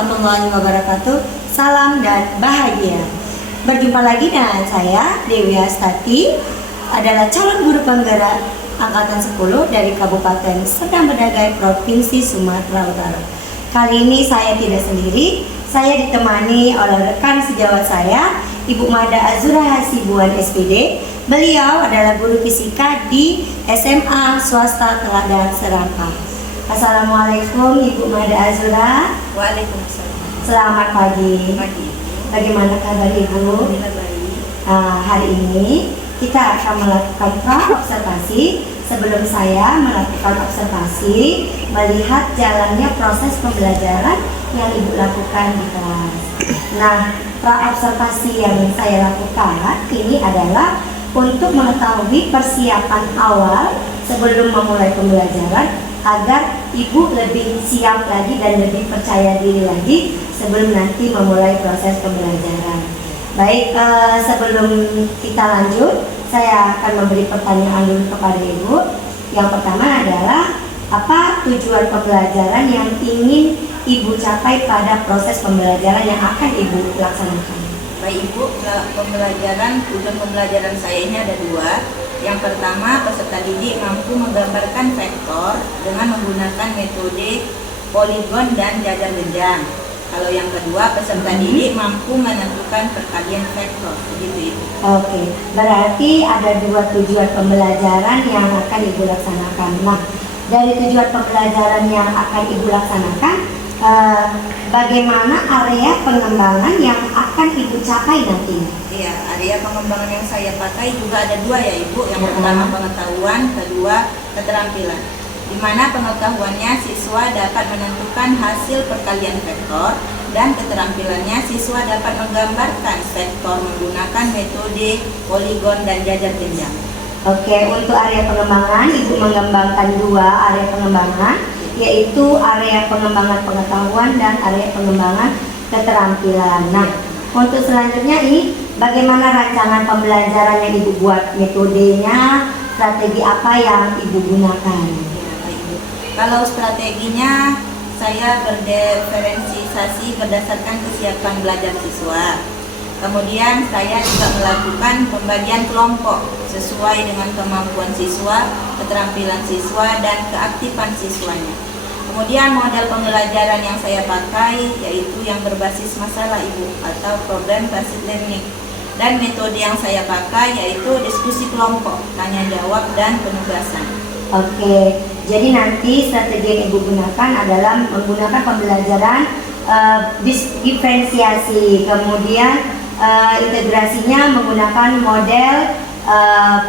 warahmatullahi wabarakatuh. Salam dan bahagia. Berjumpa lagi dengan saya, Dewi Astati, adalah calon guru penggerak Angkatan 10 dari Kabupaten Serdang Bedagai, Provinsi Sumatera Utara. Kali ini saya tidak sendiri, saya ditemani oleh rekan sejawat saya, Ibu Mada Azura Hasibuan SPD. Beliau adalah guru fisika di SMA Swasta Teladan Serapah. Assalamualaikum Ibu Mada Azura. Waalaikumsalam. Selamat pagi. Pagi. Bagaimana kabar Ibu? Alhamdulillah baik. Hari ini kita akan melakukan observasi. Sebelum saya melakukan observasi, melihat jalannya proses pembelajaran yang Ibu lakukan di kelas. Nah, observasi yang saya lakukan ini adalah untuk mengetahui persiapan awal sebelum memulai pembelajaran, agar Ibu lebih siap lagi dan lebih percaya diri lagi sebelum nanti memulai proses pembelajaran. Baik, sebelum kita lanjut, saya akan memberi pertanyaan dulu kepada Ibu. Yang pertama adalah, apa tujuan pembelajaran yang ingin Ibu capai pada proses pembelajaran yang akan Ibu laksanakan? Baik Ibu, tujuan pembelajaran saya ini ada dua. Yang pertama, peserta didik mampu menggambarkan vektor dengan menggunakan metode poligon dan jajar jenjang. Kalau yang kedua, peserta didik mampu menentukan perkalian vektor. Begitu Ibu. Oke, berarti ada dua tujuan pembelajaran yang akan Ibu laksanakan. Nah, dari tujuan pembelajaran yang akan Ibu laksanakan, bagaimana area pengembangan yang akan Ibu capai nantinya? Iya, area pengembangan yang saya pakai juga ada dua ya Ibu. Yang pertama pengetahuan, kedua keterampilan. Di mana pengetahuannya siswa dapat menentukan hasil perkalian vektor, dan keterampilannya siswa dapat menggambarkan vektor menggunakan metode poligon dan jajar jenjang. Oke, untuk area pengembangan, Ibu mengembangkan dua area pengembangan, yaitu area pengembangan pengetahuan dan area pengembangan keterampilan. Nah, untuk selanjutnya ini, bagaimana rancangan pembelajaran yang Ibu buat, metodenya, strategi apa yang Ibu gunakan? Kalau strateginya, saya berdiferensiasi berdasarkan kesiapan belajar siswa. Kemudian saya juga melakukan pembagian kelompok sesuai dengan kemampuan siswa, keterampilan siswa, dan keaktifan siswanya. Kemudian model pembelajaran yang saya pakai yaitu yang berbasis masalah Ibu, atau problem based learning. Dan metode yang saya pakai yaitu diskusi kelompok, tanya jawab, dan penugasan. Oke, jadi nanti strategi yang Ibu gunakan adalah menggunakan pembelajaran diferensiasi, kemudian integrasinya menggunakan model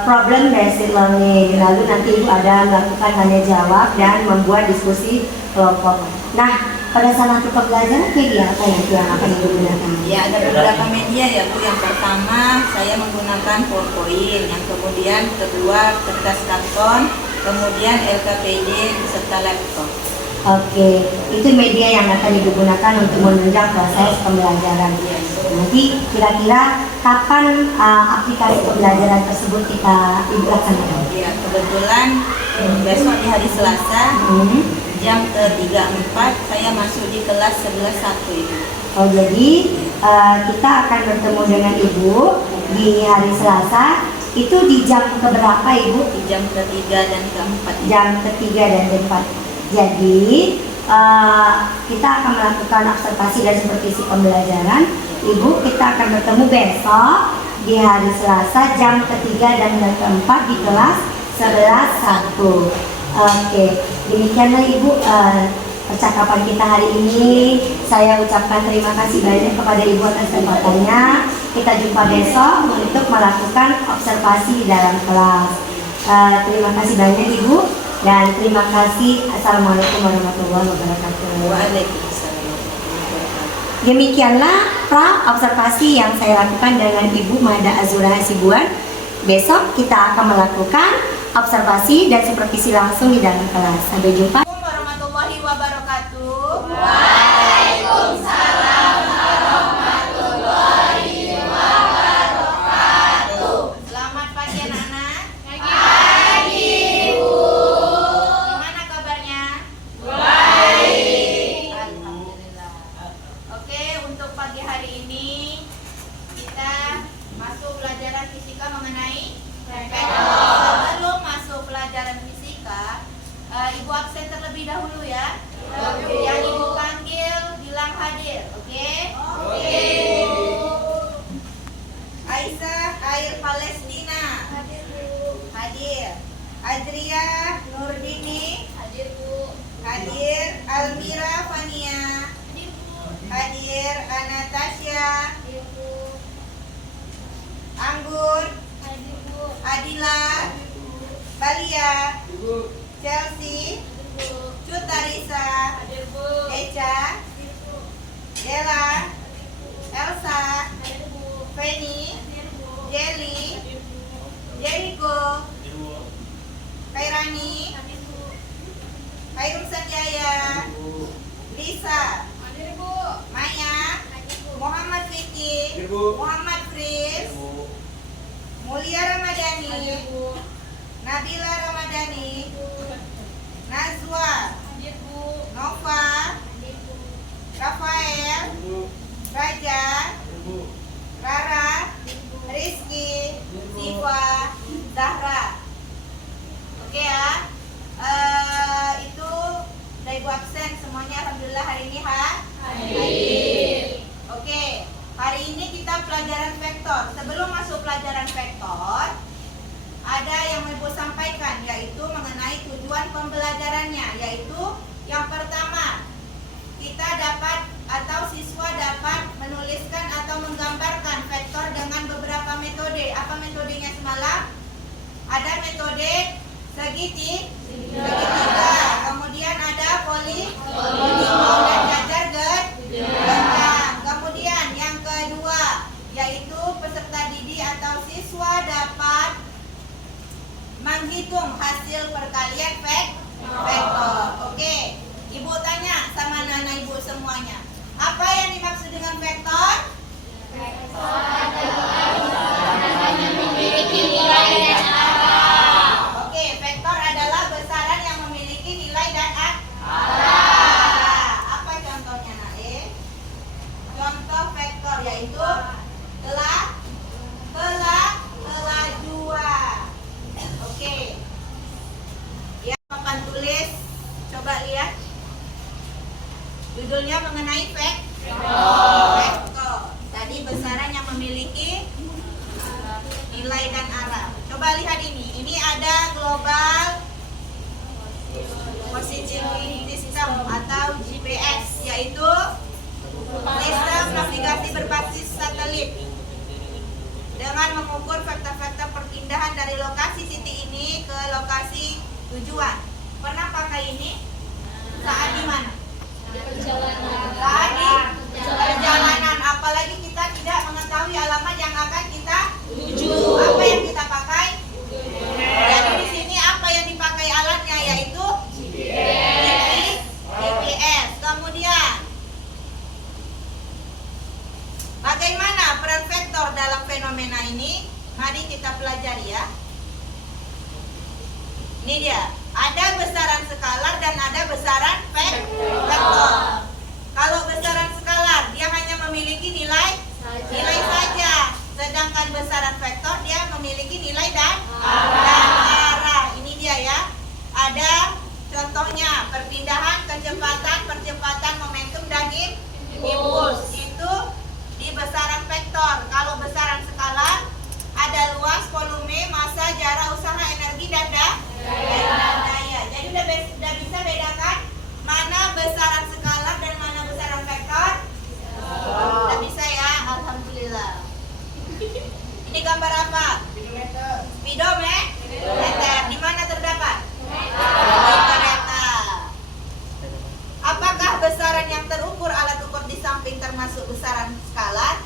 problem based learning. Lalu nanti Ibu ada melakukan tanya jawab dan membuat diskusi kelompok. Nah, pada saat nanti pembelajaran media apa yang akan Ibu gunakan? Ya, ada beberapa media ya Bu. Yang pertama saya menggunakan PowerPoint, yang kemudian kedua kertas karton, kemudian LKPD serta laptop. Oke, itu media yang akan Ibu gunakan untuk menunjang proses pembelajaran. Nanti kira-kira kapan aplikasi pembelajaran tersebut kita Ibu laksanakan? Ya, kebetulan besok di hari Selasa jam ke-3-4 saya masuk di kelas 11-1 Ibu. Oh, jadi kita akan bertemu dengan Ibu di hari Selasa. Itu di jam keberapa Ibu? Di jam ke-3 dan ke-4. Jam ke-3 dan ke-4. Jadi kita akan melakukan observasi dan supervisi pembelajaran. Ibu, kita akan bertemu besok di hari Selasa jam ke-3 dan ke-4 di kelas 11-1. Oke, demikianlah Ibu percakapan kita hari ini. Saya ucapkan terima kasih banyak kepada Ibu atas kesempatannya. Kita jumpa besok untuk melakukan observasi di dalam kelas. Terima kasih banyak Ibu, dan terima kasih. Assalamualaikum warahmatullahi wabarakatuh. Waalaikumsalam. Demikianlah observasi yang saya lakukan dengan Ibu Mada Azura Hasibuan. Besok kita akan melakukan observasi dan supervisi langsung di dalam kelas. Sampai jumpa. Warahmatullahi wabarakatuh. Waalaikumsalam warahmatullahi wabarakatuh. Selamat pagi anak-anak. Pagi Bu. Gimana kabarnya? Baik. Alhamdulillah. Adria Nurdini. Hadir, Bu. Hadir. Almira Fania. Hadir, Bu. Hadir. Anastasia. Hadir, Bu. Anggun. Hadir, Bu. Adila. Hadir, Bu. Balia. Ibu. Chelsea. Hadir, Bu. Cutarisa. Hadir, Bu. Eca. Hadir, Bu. Dela. Hadir, Bu. Elsa. Hadir, Bu. Feni. Hadir, Bu. Jelly. Hadir, Bu. Jericho. Kairani. Hadir, Bu. Khairul Sanjaya. Lisa. Hadir, Bu. Maya. Hadir, Bu. Muhammad Vicky. Hadir, Bu. Muhammad Fris. Mulia Ramadhani. Hadir, Bu. Nabila Ramadhani. Bu. Nazwa. Hadir, Bu. Nova. Hadir, Bu. Rafael. Raja. Rara. Rizky. Siva. Zahra. Oke ya. Itu udah ibu absen semuanya, alhamdulillah hari ini hadir. Oke, hari ini kita pelajaran vektor. Sebelum masuk pelajaran vektor, ada yang mau ibu sampaikan, yaitu mengenai tujuan pembelajarannya. Yaitu yang pertama, kita dapat atau siswa dapat menuliskan atau menggambarkan vektor dengan beberapa metode. Apa metodenya semalam? Ada metode segitiga, kemudian ada poligonal dan cacar genjang. Kemudian yang kedua, yaitu peserta didik atau siswa dapat menghitung hasil perkalian vektor. Oke, ibu tanya sama anak ibu semuanya, apa yang dimaksud dengan vektor? Oke, vektor adalah besaran yang memiliki nilai dan arah. Apa contohnya, Nae? Contoh vektor yaitu kelajuan. Oke. Yang papan tulis, coba lihat. Judulnya mengenai vektor. Tadi besaran yang memiliki nilai dan arah. Coba lihat ini. Ini ada global positioning system atau GPS, yaitu sistem navigasi berbasis satelit dengan mengukur vektor-vektor perpindahan dari lokasi titik ini ke lokasi tujuan. Pernah pakai ini? Saat di mana? Saat di perjalanan. Apalagi kita tidak mengetahui alamat yang akan kita tuju. Apa yang kita pakai? Jadi di sini apa yang dipakai alatnya, yaitu GPS. Kemudian bagaimana peran vektor dalam fenomena ini? Mari kita pelajari ya. Ini dia. Ada besaran skalar dan ada besaran vektor. Kalau besaran skalar dia hanya memiliki nilai saja. Sedangkan besaran vektor dia memiliki nilai dan arah. Ini dia ya. Ada contohnya perpindahan, percepatan, momentum dan impuls. Itu di besaran vektor. Kalau besaran skalar ada luas, volume, massa, jarak, usaha, energi dan daya. Jadi udah bisa bedakan mana besaran skalar dan mana besaran vektor? Udah bisa ya, alhamdulillah. Ini gambar apa? Speedometer. Di mana terdapat? Di kereta. Apakah besaran yang terukur alat ukur di samping termasuk besaran skalar?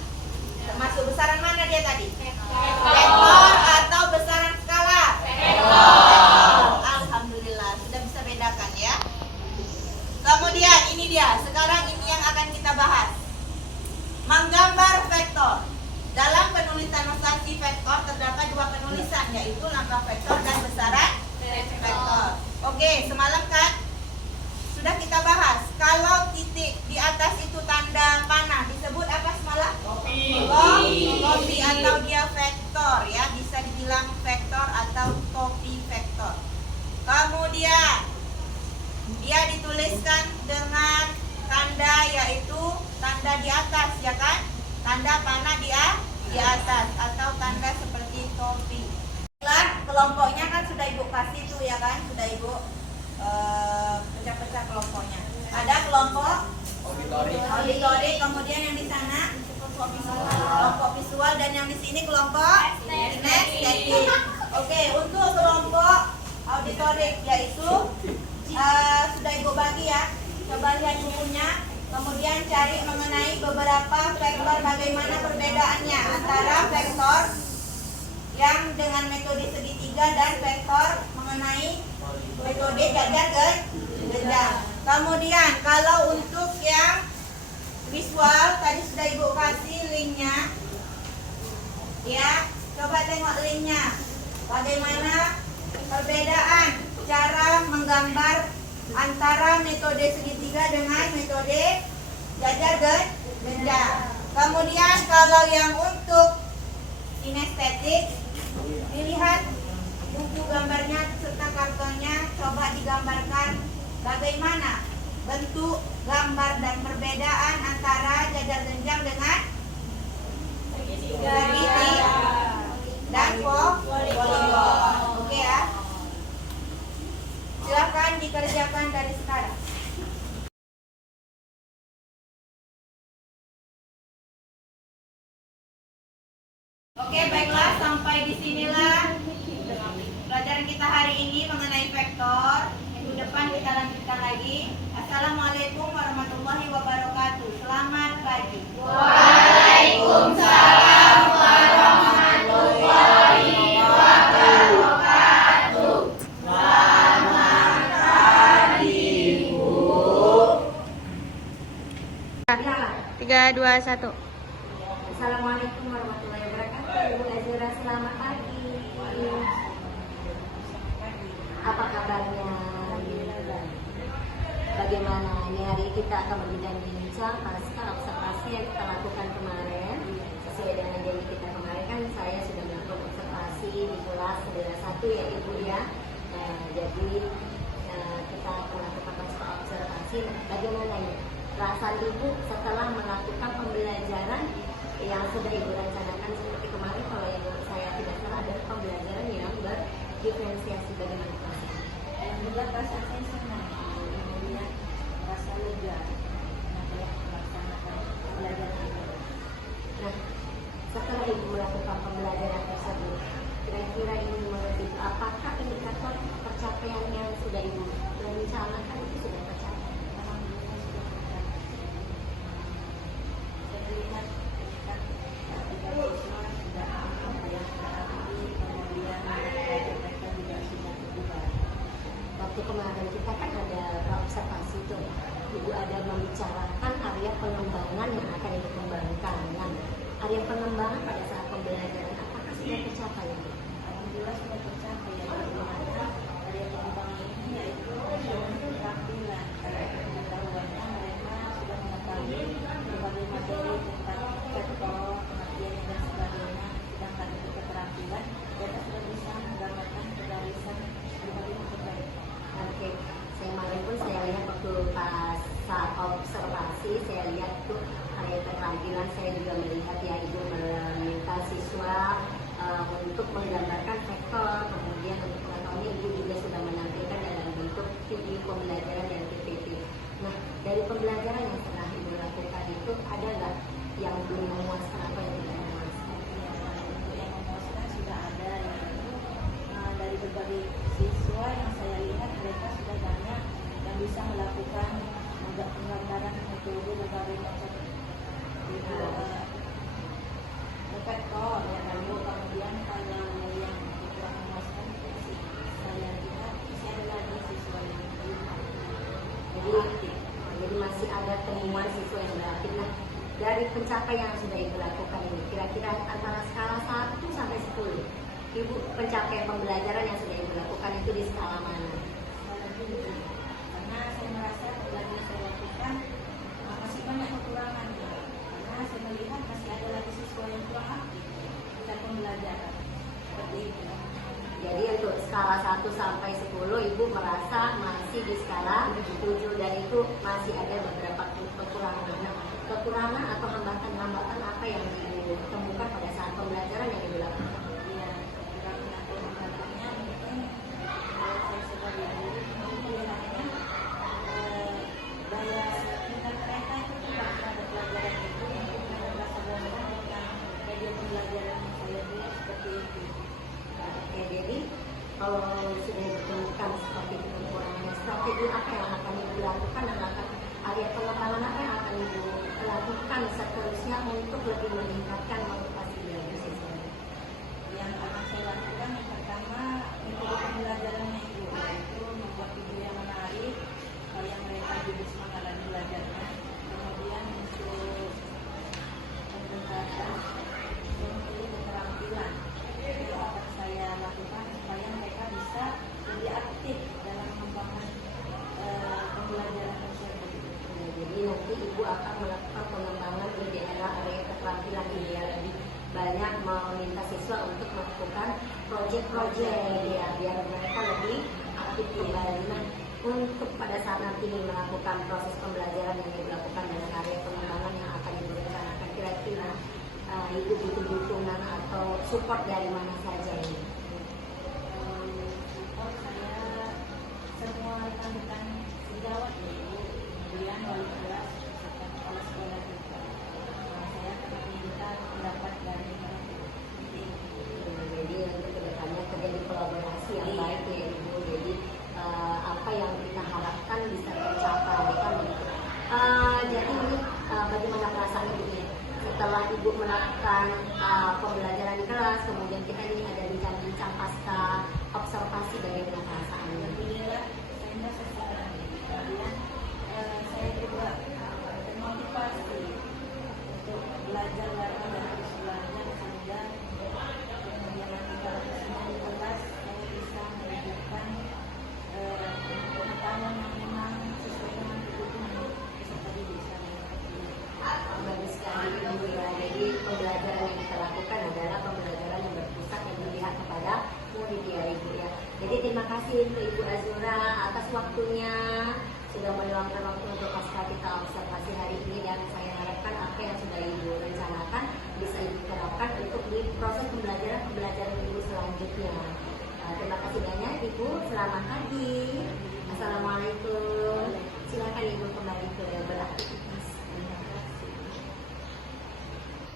Termasuk besaran mana dia tadi? Vektor atau besaran skalar? Vektor. Alhamdulillah, sudah bisa bedakan ya. Kemudian ini dia, sekarang ini yang akan kita bahas. Menggambar vektor. Dalam penulisan notasi vektor terdapat dua penulisan, yaitu lambang vektor dan besaran vektor. Oke, semalam kan sudah kita bahas. Kalau titik di atas itu tanda panah disebut apa semalam? Topi atau dia vektor ya, bisa dibilang vektor atau topi vektor. Kemudian dia dituliskan dengan tanda, yaitu tanda di atas ya kan? Tanda panah di atas atau tanda seperti topi. kelompoknya kan sudah Ibu kasih tuh ya kan, sudah Ibu pecah-pecah kelompoknya. Ada kelompok auditori, kemudian yang di sana kelompok visual, dan yang di sini kelompok kinestetik. Oke, untuk kelompok auditorik yaitu sudah Ibu bagi ya. Coba lihat bukunya, kemudian cari mengenai beberapa vektor bagaimana perbedaannya antara vektor yang dengan metode segitiga dan vektor mengenai metode jajar genjang. Kemudian kalau untuk yang visual tadi sudah Ibu kasih linknya ya, coba tengok linknya bagaimana perbedaan cara menggambar antara metode segitiga dengan metode jajar genjang. Kemudian kalau yang untuk kinestetik, dilihat buku gambarnya serta kartonnya, coba digambarkan bagaimana bentuk gambar dan perbedaan antara jajar genjang dengan segitiga dan poligon. Oke ya. Silakan dikerjakan dari sekarang. Oke, baiklah, sampai di sinilah pelajaran kita hari ini mengenai vektor. Minggu depan kita lanjutkan lagi. Assalamualaikum warahmatullahi wabarakatuh. Selamat pagi. Waalaikumsalam warahmatullahi wabarakatuh. Selamat pagi, Bu. 3, 2, 1. Assalamualaikum warahmatullahi wabarakatuh. Ibu Azira, selamat pagi. Apa kabarnya? Bagaimana ini hari kita akan berbincang pasca observasi yang kita lakukan kemarin. Sesuai dengan janji kita kemarin kan saya sudah melakukan observasi di kelas 1 ya Ibu ya. Jadi kita akan melakukan pasca observasi. Bagaimana ya perasaan Ibu setelah melakukan pembelajaran yang sudah Ibu rencanakan seperti kemarin? Kalau yang saya tidak salah ada pembelajaran yang berdiferensiasi. Bagaimana perasaan? Alhamdulillah perasaan saya senang, kemudian rasa lega setelah melaksanakan pembelajaran ini. Nah, setelah Ibu melakukan pembelajaran tersebut, kira-kira ini menurut Ibu apakah indikator pencapaian yang sudah Ibu rencanakan itu sudah tercapai? Alhamdulillah sudah tercapai. Terlihat tingkat siswa sudah yang terapi, kemudian mereka juga sudah berubah. Waktu kemarin kita kan ada observasi tuh, Ibu ada membicarakan area pengembangan yang akan Ibu kembangkan. Nah, area pengembangan pada saat pembelajaran apakah sudah tercapai Ibu? Alhamdulillah sudah tercapai ya, dimana area pengembangan ini yaitu keterampilan, pengetahuannya mereka sudah mengetahui berbagai materi tentang vektor, pengertian dan sebagainya. Sedangkan untuk keterampilan mereka sudah bisa menggambarkan kegarisan berbagai macam garis. Oke, saya kemarin pun saya lihat waktu pas saat observasi, saya lihat tuh area keterampilan, saya juga melihat ya Ibu meminta siswa untuk menggambarkan vektor, kemudian untuk pengetahuannya Ibu juga sudah menampilkan dalam bentuk video pembelajaran dan PPT. Nah, dari pembelajaran yang telah Ibu lakukan itu ada nggak yang belum memuaskan atau yang tidak memuaskan? Untuk yang memuaskan sudah ada, yaitu dari berbagai siswa yang saya lihat mereka sudah banyak yang bisa melakukan penggambaran metode berbagai macam vektor ya, lalu kemudian kalau yang kurang memuaskan saya lihat masih ada lagi siswa yang Jadi masih ada temuan siswa yang beraktif. Nah, dari pencapaian yang sudah Ibu lakukan ini, kira-kira antara skala 1 sampai 10, Ibu pencapaian pembelajaran yang sudah Ibu lakukan itu di skala mana? Karena saya merasa pembelajaran saya lakukan masih banyak kekurangan, karena saya melihat masih ada lagi siswa yang kurang aktif dalam pembelajaran seperti itu. Jadi untuk skala 1 sampai 10 Ibu merasa masih di skala 7 dan itu masih ada beberapa kekurangan. Nah, kekurangan atau hambatan-hambatan apa yang Ibu temukan pada saat pembelajaran yang Ibu lakukan? Ya, kekurangan atau hambatannya sudah ditemukan seperti itu kekurangannya, strategi apa yang akan Ibu lakukan dan akan area pengembangan apa yang akan Ibu lakukan seterusnya untuk lebih meningkatkan motivasi belajar siswa? Yang akan saya lakukan yang pertama metode pembelajarannya Ibu, yaitu membuat video yang menarik supaya mereka jadi semangat lagi belajarnya. Kemudian untuk pendekatan memilih keterampilan itu akan saya lakukan supaya mereka bisa lebih aktif dalam mengembangkan pembelajaran tersebut. Jadi nanti Ibu akan melakukan pengembangan di daerah area keterampilan ini ya, lebih banyak meminta siswa untuk melakukan proyek-proyek ya, biar mereka lebih aktif kembali. Nah, untuk pada saat nanti melakukan proses pembelajaran yang dilakukan dengan area pengembangan yang akan Ibu rencanakan, kira-kira Ibu butuh dukungan atau support dari mana saja ini? Support saya semua rekan-rekan sejawat ya Ibu, kemudian wali kelas serta kepala sekolah juga. Saya akan meminta pendapat dari mereka. Jadi untuk kedepannya terjadi kolaborasi yang baik ya Ibu. Jadi apa yang kita harapkan bisa tercapai kan gitu. Jadi ini bagaimana perasaan Ibu ya? Setelah Ibu melakukan pembelajaran di kelas, kemudian kita ini ada bincang-bincang pasca observasi, bagaimana perasaannya? Alhamdulillah saya merasa senang. Kemudian saya juga termotivasi untuk belajar lagi dan terus belajar sehingga kemudian nanti kalau semua di kelas saya bisa menunjukkan pengetahuan yang memang sesuai dengan kebutuhan peserta didik saya. Bagus sekali Ibu ya. Jadi pembelajaran yang kita lakukan adalah pembelajaran yang berpusat yang dilihat kepada murid ya Ibu ya. Jadi terima kasih untuk Ibu Azura atas waktunya, sudah meluangkan waktu untuk pasca kita observasi hari ini, dan saya harapkan apa yang sudah Ibu rencanakan bisa Ibu terapkan untuk di proses pembelajaran Ibu selanjutnya. Terima kasih banyak Ibu, selamat pagi. Assalamualaikum. Silakan Ibu kembali ke beraktivitas.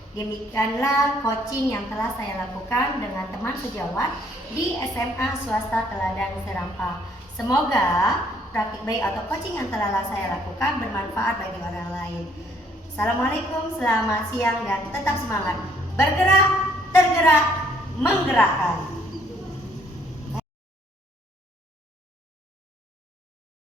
Demikianlah coaching yang telah saya lakukan dengan teman sejawat di SMA Swasta Teladan Serampa. Semoga praktik baik atau coaching yang telah saya lakukan bermanfaat bagi orang lain. Assalamualaikum, selamat siang dan tetap semangat. Bergerak, tergerak, menggerakkan.